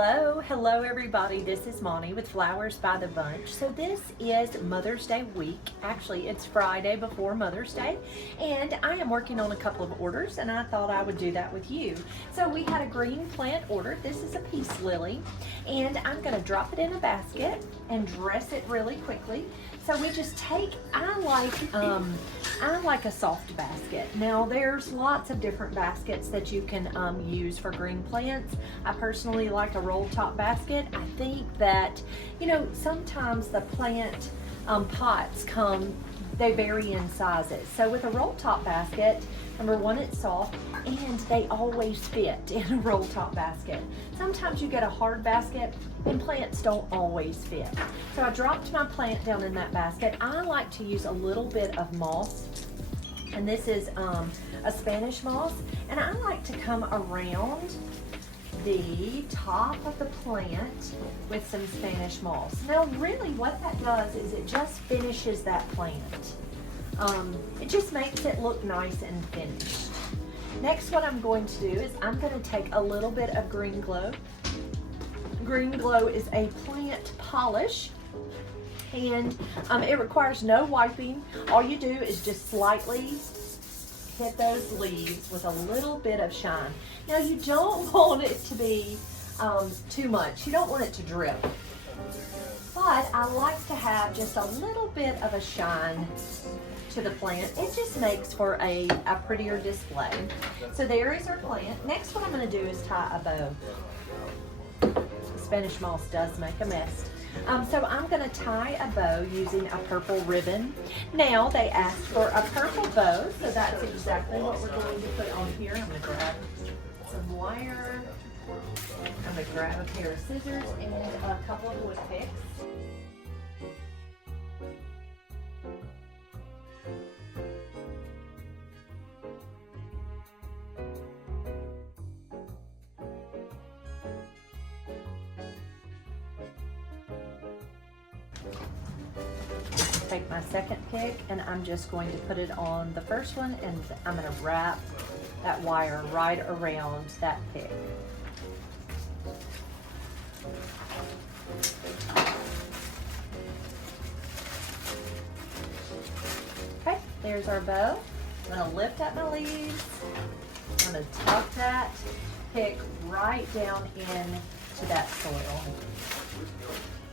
Hello everybody. This is Monty with Flowers by the Bunch. So this is Mother's Day week. Actually, it's Friday before Mother's Day, and I am working on a couple of orders, and I thought I would do that with you. So we had a green plant ordered. This is a peace lily, and I'm going to drop it in a basket and dress it really quickly. So we just take, I like a soft basket. Now there's lots of different baskets that you can use for green plants. I personally like a roll top basket. I think that, sometimes the plant pots they vary in sizes. So with a roll top basket, number one, it's soft, and they always fit in a roll top basket. Sometimes you get a hard basket and plants don't always fit. So I dropped my plant down in that basket. I like to use a little bit of moss, and this is a Spanish moss, and I like to come around the top of the plant with some Spanish moss. Now really what that does is it just finishes that plant. It just makes it look nice and finished. Next, what I'm going to do is I'm going to take a little bit of Green Glow. Green Glow is a plant polish, and it requires no wiping. All you do is just slightly hit those leaves with a little bit of shine. Now you don't want it to be too much. You don't want it to drip. But I like to have just a little bit of a shine to the plant. It just makes for a prettier display. So there is our plant. Next, what I'm going to do is tie a bow. Spanish moss does make a mess. So I'm going to tie a bow using a purple ribbon. Now they asked for a purple bow, so that's exactly what we're going to put on here. I'm going to grab some wire. I'm going to grab a pair of scissors and a couple of wood picks. Take my second pick, and I'm just going to put it on the first one, and I'm going to wrap that wire right around that pick. Okay, there's our bow. I'm going to lift up my leaves. I'm going to tuck that pick right down into that soil.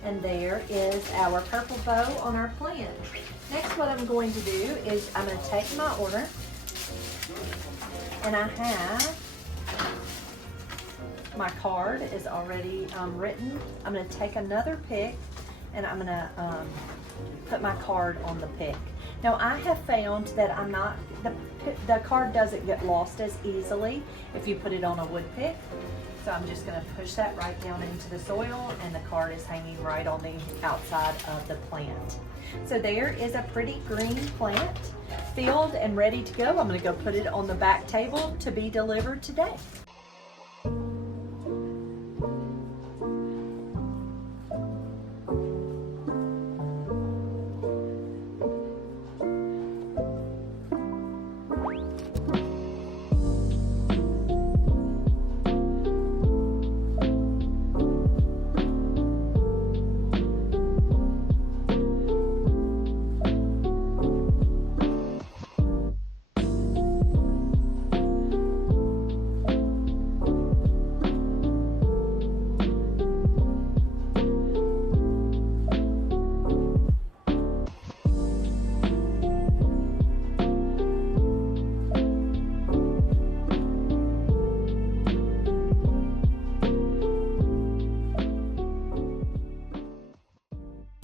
And there is our purple bow on our plant. Next, what I'm going to do is I'm going to take my order, and I have my card is already written. I'm going to take another pick, and I'm going to put my card on the pick. Now I have found that the card doesn't get lost as easily if you put it on a wood pick. So I'm just going to push that right down into the soil, and the card is hanging right on the outside of the plant. So there is a pretty green plant filled and ready to go. I'm going to go put it on the back table to be delivered today.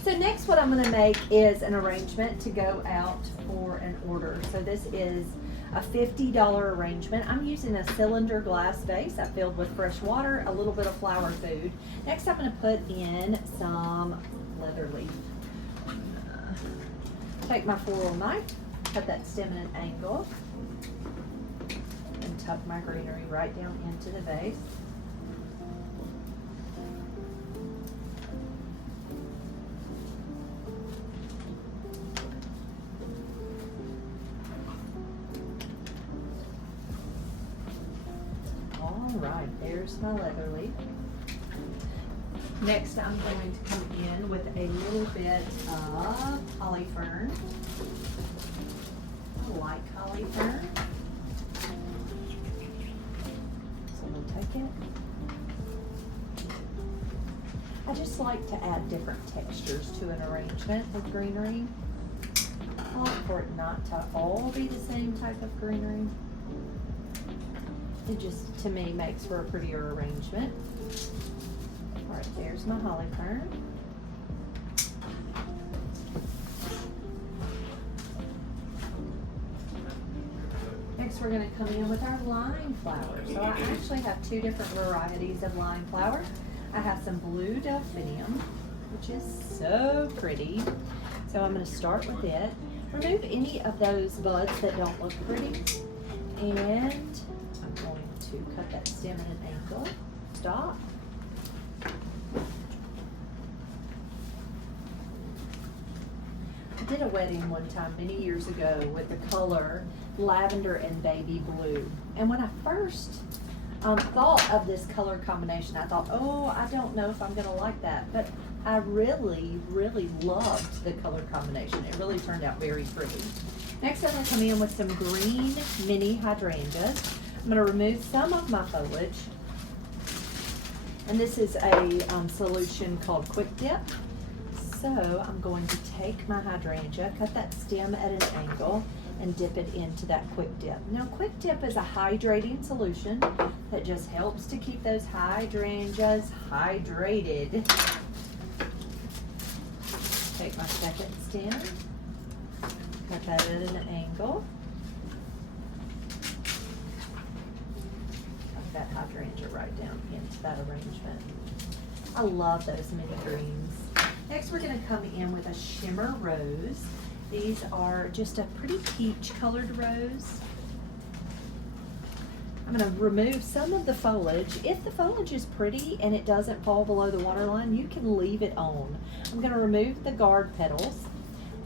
So next, what I'm going to make is an arrangement to go out for an order. So this is a $50 arrangement. I'm using a cylinder glass vase I filled with fresh water, a little bit of flower food. Next, I'm going to put in some leather leaf. Take my floral knife, cut that stem at an angle, and tuck my greenery right down into the vase. All right, there's my leather leaf. Next, I'm going to come in with a little bit of holly fern. I like holly fern. So we'll take it. I just like to add different textures to an arrangement of greenery. I like for it not to all be the same type of greenery. It just, to me, makes for a prettier arrangement. All right, there's my holly fern. Next, we're going to come in with our line flower. So I actually have two different varieties of line flower. I have some blue delphinium, which is so pretty. So I'm going to start with it. Remove any of those buds that don't look pretty. And I'm going to cut that stem at an angle. Stop. I did a wedding one time many years ago with the color lavender and baby blue. And when I first thought of this color combination, I thought, oh, I don't know if I'm going to like that. But I really, really loved the color combination. It really turned out very pretty. Next, I'm going to come in with some green mini hydrangeas. I'm going to remove some of my foliage. And this is a solution called Quick Dip. So I'm going to take my hydrangea, cut that stem at an angle, and dip it into that Quick Dip. Now, Quick Dip is a hydrating solution that just helps to keep those hydrangeas hydrated. Take my second stem, cut that at an angle. Tuck that hydrangea right down into that arrangement. I love those mini greens. Next, we're going to come in with a shimmer rose. These are just a pretty peach colored rose. I'm going to remove some of the foliage. If the foliage is pretty and it doesn't fall below the waterline, you can leave it on. I'm going to remove the guard petals.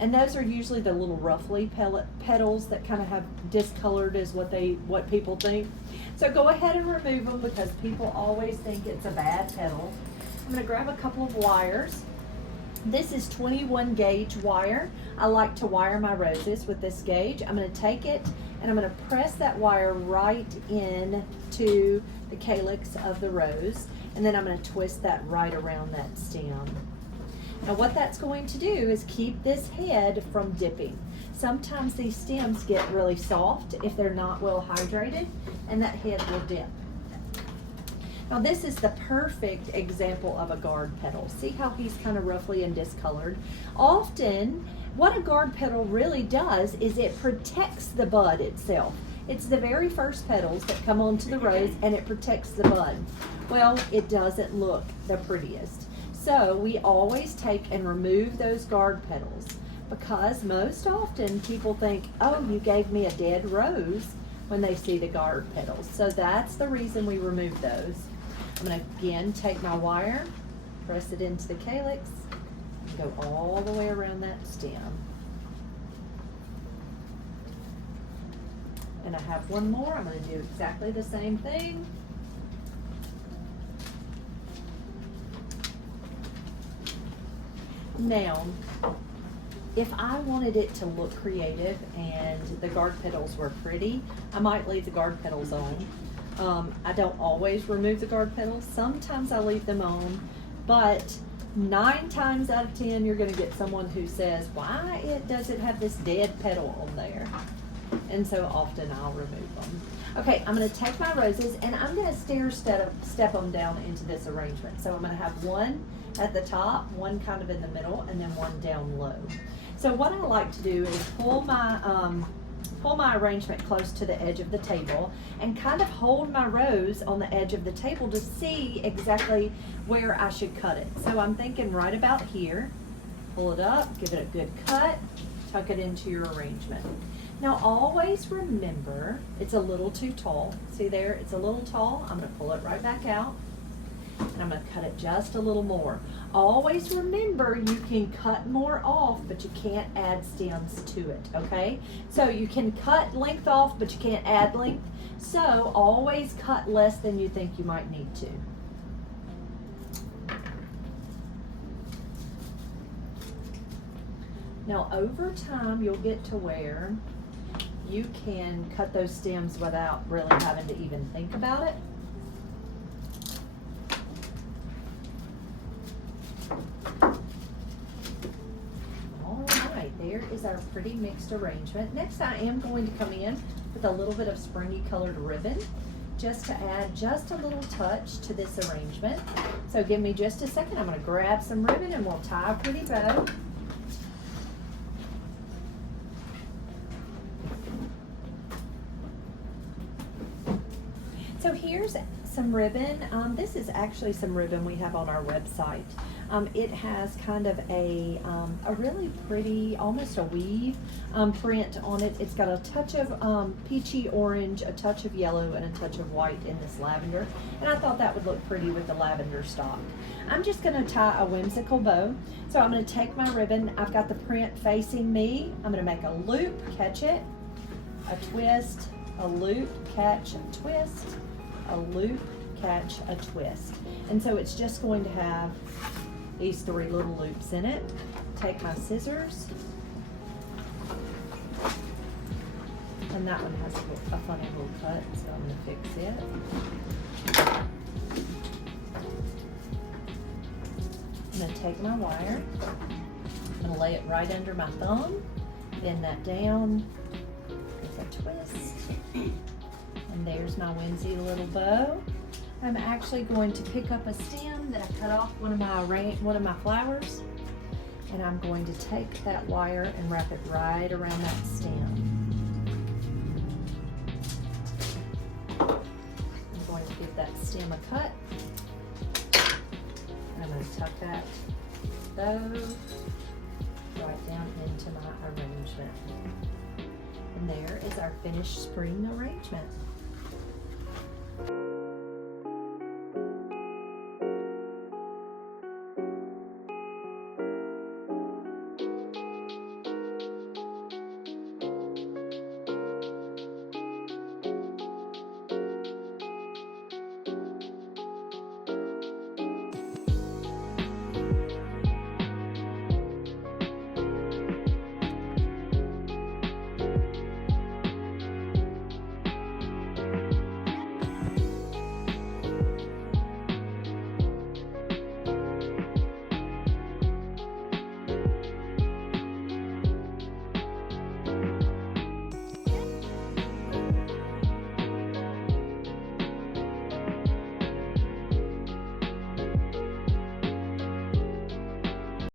And those are usually the little roughly petals that kind of have discolored is what people think. So go ahead and remove them because people always think it's a bad petal. I'm going to grab a couple of wires. This is 21 gauge wire. I like to wire my roses with this gauge. I'm going to take it and I'm going to press that wire right in to the calyx of the rose, and then I'm going to twist that right around that stem. Now what that's going to do is keep this head from dipping. Sometimes these stems get really soft if they're not well hydrated, and that head will dip. Now this is the perfect example of a guard petal. See how he's kind of roughly and discolored? Often, what a guard petal really does is it protects the bud itself. It's the very first petals that come onto the rose and it protects the bud. Well, it doesn't look the prettiest. So we always take and remove those guard petals because most often people think, oh, you gave me a dead rose when they see the guard petals. So that's the reason we remove those. I'm going to again take my wire, press it into the calyx, and go all the way around that stem. And I have one more. I'm going to do exactly the same thing. Now, if I wanted it to look creative and the guard petals were pretty, I might leave the guard petals on. I don't always remove the guard petals. Sometimes I leave them on, but 9 times out of 10, you're going to get someone who says, why does it have this dead petal on there? And so often I'll remove them. Okay, I'm going to take my roses and I'm going to stair step them down into this arrangement. So I'm going to have one at the top, one kind of in the middle, and then one down low. So what I like to do is pull my arrangement close to the edge of the table and kind of hold my rose on the edge of the table to see exactly where I should cut it. So I'm thinking right about here. Pull it up, give it a good cut, tuck it into your arrangement. Now always remember, it's a little too tall. See there, it's a little tall. I'm going to pull it right back out and I'm going to cut it just a little more. Always remember you can cut more off, but you can't add stems to it, okay? So you can cut length off, but you can't add length. So always cut less than you think you might need to. Now over time, you'll get to where you can cut those stems without really having to even think about it. All right, there is our pretty mixed arrangement. Next, I am going to come in with a little bit of springy colored ribbon just to add just a little touch to this arrangement. So give me just a second. I'm going to grab some ribbon and we'll tie a pretty bow. So here's some ribbon. This is actually some ribbon we have on our website. It has kind of a really pretty, almost a weave print on it. It's got a touch of peachy orange, a touch of yellow, and a touch of white in this lavender. And I thought that would look pretty with the lavender stock. I'm just going to tie a whimsical bow. So I'm going to take my ribbon. I've got the print facing me. I'm going to make a loop, catch it, a twist, a loop, catch, a twist, a loop, catch, a twist. And so it's just going to have these 3 little loops in it. Take my scissors, and that one has a funny little cut, so I'm going to fix it. I'm going to take my wire, I'm going to lay it right under my thumb, bend that down with a twist, and there's my whimsy little bow. I'm actually going to pick up a stem that I cut off one of my flowers, and I'm going to take that wire and wrap it right around that stem. I'm going to give that stem a cut. I'm going to tuck that bow right down into my arrangement. And there is our finished spring arrangement.